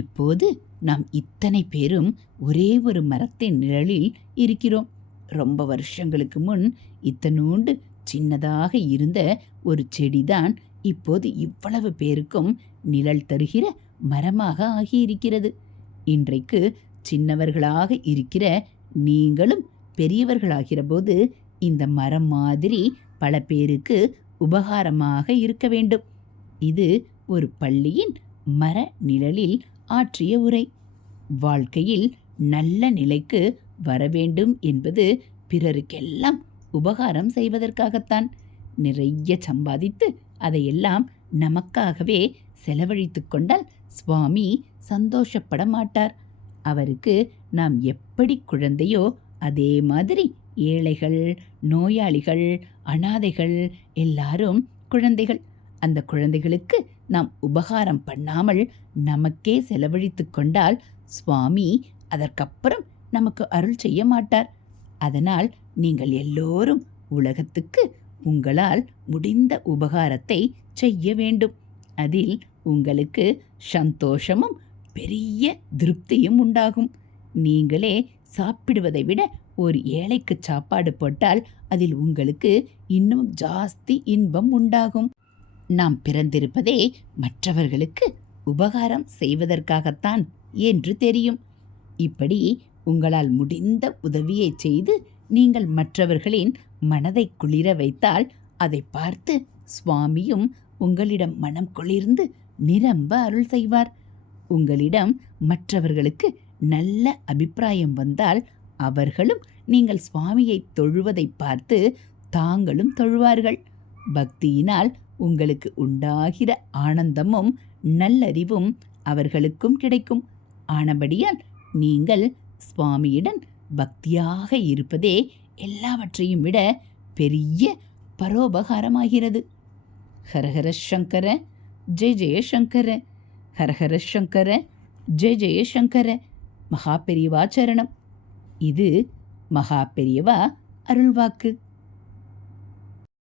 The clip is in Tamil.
இப்போது நாம் இத்தனை பேரும் ஒரே ஒரு மரத்தின் நிழலில் இருக்கிறோம். ரொம்ப வருஷங்களுக்கு முன் இத்தனோண்டு சின்னதாக இருந்த ஒரு செடிதான் இப்போது இவ்வளவு பேருக்கும் நிழல் தருகிற மரமாக ஆகியிருக்கிறது. இன்றைக்கு சின்னவர்களாக இருக்கிற நீங்களும் பெரியவர்களாகிற போது இந்த மரம் மாதிரி பல பேருக்கு உபகாரமாக இருக்க வேண்டும். இது ஒரு பள்ளியின் மர நிழலில் ஆற்றிய உரை. வாழ்க்கையில் நல்ல நிலைக்கு வரவேண்டும் என்பது பிறருக்கெல்லாம் உபகாரம் செய்வதற்காகத்தான். நிறைய சம்பாதித்து அதையெல்லாம் நமக்காகவே செலவழித்து கொண்டால் சுவாமி சந்தோஷப்பட மாட்டார். அவருக்கு நாம் எப்படி குழந்தையோ அதே மாதிரி ஏழைகள், நோயாளிகள், அனாதைகள் எல்லாரும் குழந்தைகள். அந்த குழந்தைகளுக்கு நாம் உபகாரம் பண்ணாமல் நமக்கே செலவழித்து கொண்டால் சுவாமி அதற்கப்புறம் நமக்கு அருள் செய்ய மாட்டார். அதனால் நீங்கள் எல்லோரும் உலகத்துக்கு உங்களால் முடிந்த உபகாரத்தை செய்ய வேண்டும். அதில் உங்களுக்கு சந்தோஷமும் பெரிய திருப்தியும் உண்டாகும். நீங்களே சாப்பிடுவதை விட ஒரு ஏழைக்கு சாப்பாடு போட்டால் அதில் உங்களுக்கு இன்னும் ஜாஸ்தி இன்பம் உண்டாகும். நாம் பிறந்திருப்பதே மற்றவர்களுக்கு உபகாரம் செய்வதற்காகத்தான் என்று தெரியும். இப்படி உங்களால் முடிந்த உதவியை செய்து நீங்கள் மற்றவர்களின் மனதை குளிர வைத்தால் அதை பார்த்து சுவாமியும் உங்களிடம் மனம் குளிர்ந்து நிரம்ப அருள் செய்வார். உங்களிடம் மற்றவர்களுக்கு நல்ல அபிப்பிராயம் வந்தால் அவர்களும் நீங்கள் சுவாமியை தொழுவதை பார்த்து தாங்களும் தொழுவார்கள். பக்தியினால் உங்களுக்கு உண்டாகிற ஆனந்தமும் நல்லறிவும் அவர்களுக்கும் கிடைக்கும். ஆனபடியால் நீங்கள் சுவாமியிடம் பக்தியாக இருப்பதே எல்லாவற்றையும் விட பெரிய பரோபகாரமாகிறது. ஹரஹர சங்கர ஜெய ஜெயசங்கர, ஹரஹர சங்கர ஜெய ஜெயசங்கர. மகா பெரியவா சரணம். இது மகா பெரியவா அருள்வாக்கு.